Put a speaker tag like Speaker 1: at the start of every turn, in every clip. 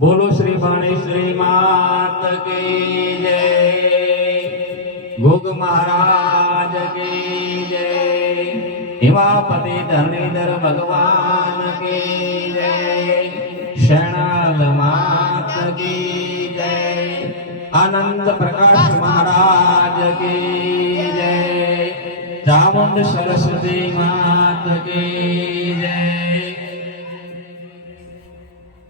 Speaker 1: બોલો શ્રી ભાણી શ્રી માત કી જય. ભોગ મહારાજ કી જય. હિમાપતિ ધરણીધર ભગવાન કી જય. શરણાલ માત કી જય. આનંદ પ્રકાશ મહારાજ કી જય. ચામુંડ સરસ્વતી માત કી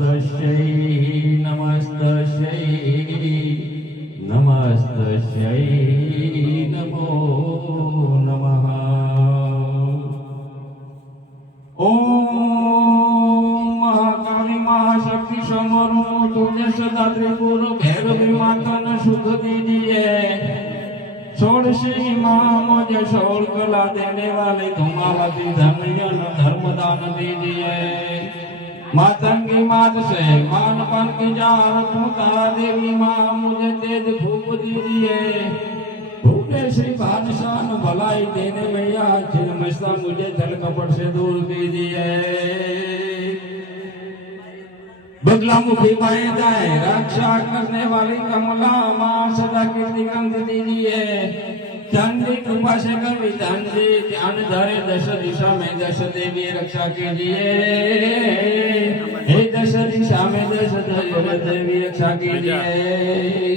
Speaker 1: नमस्तस्यै नमस्तस्यै नमस्तस्यै नमो नमः महाकाली महाशक्ति समरू तुझे सदा त्रिपुर भैरवी माता न सुख दीजिए षोडशी माँ मुझे षोड़ देने वाले धुमावती धनियन धर्म दान दीजिए मातंगी मात से मान पन की जार तू तारा देवी माँ, मुझे तेज फूक दीजिए भूले श्री बादशाह न भलाई देने मैया छिलमस्ता मुझे जल कपट से दूर कीजिए बगला मुखी माए जाए रक्षा करने वाली कमला माँ सदा कीर्ति गंध दीजिए चंडी कृपा से कवि धंजी ध्यान धरे दश दिशा में दश देवी रक्षा कीजिए हे दश दिशा में दश देवी रक्षा कीजिए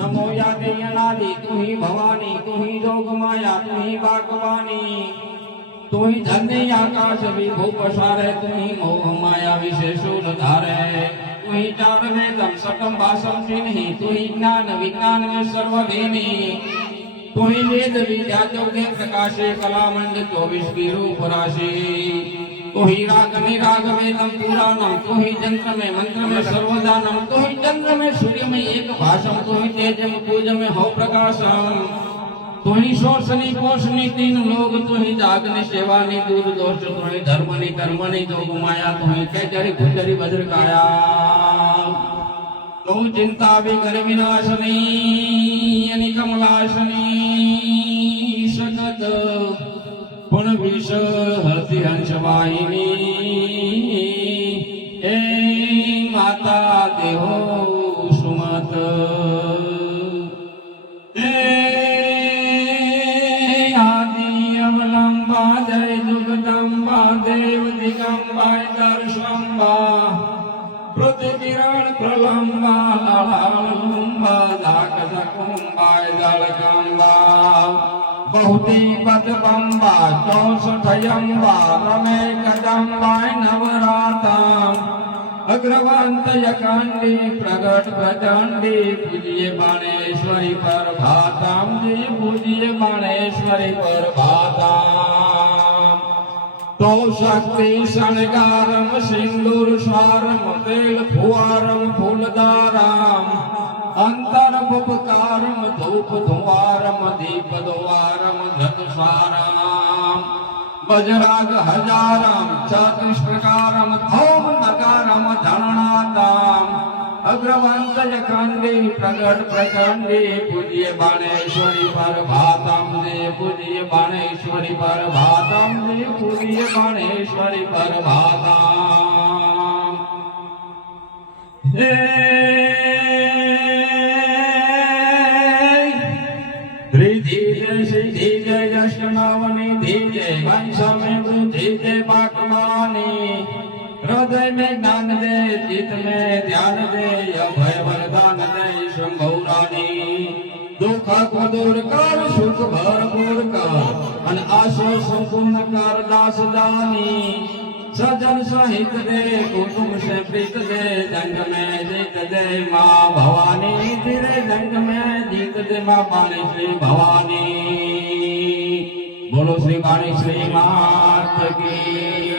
Speaker 1: नमो या देवी अनादि तू ही भवानी तू ही जोग माया तू ही बागवानी। तू ही धन्य आकाश विभू पसारे तू ही मोह माया विशेषूल धारे तू ही चार वेदम सकम भाषम चिन्हि तू ही ज्ञान विज्ञान में सर्वभेनी तू ही वेद विद्या जोगे प्रकाशे कला मंड चौबीस की रूप राशि तू ही राग निराग वेदम पुराणम, तू ही जंत्र में मंत्र में सर्वदानम तो ही चंद्र में सूर्य में एक भाषम, तू ही तेज में पूज में हो प्रकाशम। तू ही शोषणी पोषणी तीन लोग, तू ही जागनी सेवानी दूर दोष, तू ही धर्म नहीं कर्म नहीं जो गुमाया तू ही कह कैचरी गुजरी वज्र काया। तू चिंता भी विकर विनाशनी आणि कमलाशनी પુરુષ હતિ હંસવાહિની એ માતા દેહો સુમત એ આદિ અવલંબા જય જગદંબા દેવ દિગંબા દર્શંબા প্রতিকিরণ প্রলম্বা লালালম্বা দাগ দাকুম্বায় দালকম্বা दळकंबा बहुती पदबंबा चौसठयंबा रमे कदंबाय नवराताम अग्रवंत यकांडी प्रगट प्रचंडी पूजिए बाणेश्वरी पर भाताम जी पूजिए बाणेश्वरी पर भाताम तो शक्ति शणगारम सिंदूर सारम तेल फुआरम फूलदाराम अंतर ધૂપ ધુવારમ દીપ દ્વારમ ધનુષારામ બજરાગ હજારામ ચાત્રીસ પ્રકારમ ધોમ નકારમ ધરણાતામ અગ્રવંતજ કાંડી પ્રગટ પ્રચંડી પૂજ્ય બાણેશ્વરી પર ભાતમ ને પૂજ્ય બાણેશ્વરી પર ભાતમ ને પૂજ્ય બાણેશ્વરી પર ભાતમ હે રિધિ જય સિદ્ધિ જય દર્શનાવની ધે જય વંશ મેં વૃદ્ધિ જય પાકવાની હૃદય મેં જ્ઞાન દે ચિત મેં ધ્યાન દે, અભય વરદાન દે શંભુ રાણી. દુઃખ કો દૂર કર, સુખ ભરપૂર કર, અને આશો સંપૂર્ણ કર દાસ દાની. सजन सहित दे कुटुंब से पित दे दंड में जीत दे, माँ भवानी तेरे दंड में जीत दे, माँ बाणी श्री भवानी। बोलो श्री बाणी श्री मात की।